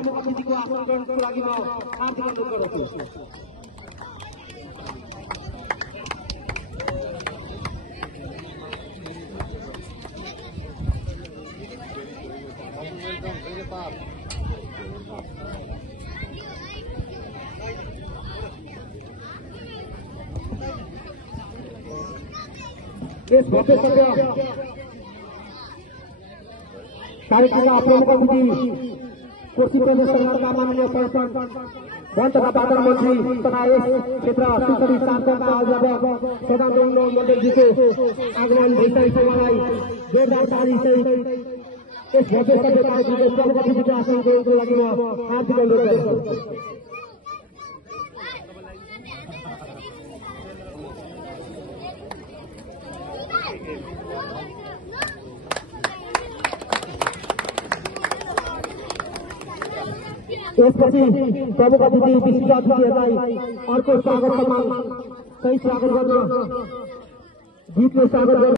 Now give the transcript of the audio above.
प्रमुख अतिथिको आसन ग्रहणको लागि म हार्दिक अनुरोध गर्दछु। इस भव्य सभा कार्यक्रमका प्रमुख अतिथि कोशी प्रदेश सरकारका माननीय सरपंच वन तथा बागवान मन्त्री तथा यस क्षेत्र सुसरी सांसदका अभिभावक सदानन्द मण्डलजीको आगमन भइसकेको छ। उहाँलाई जोरदार तालीसहित यस भव्य सभा कार्यक्रमको प्रमुख अतिथिको आसन ग्रहणको लागि म हार्दिक अनुरोध गर्दछु। त्यसपछि प्रमुख अतिथि विशिष्ट अतिथिहरूलाई अर्को स्वागत सम्मान सहित स्वागत गर्न गीतले स्वागत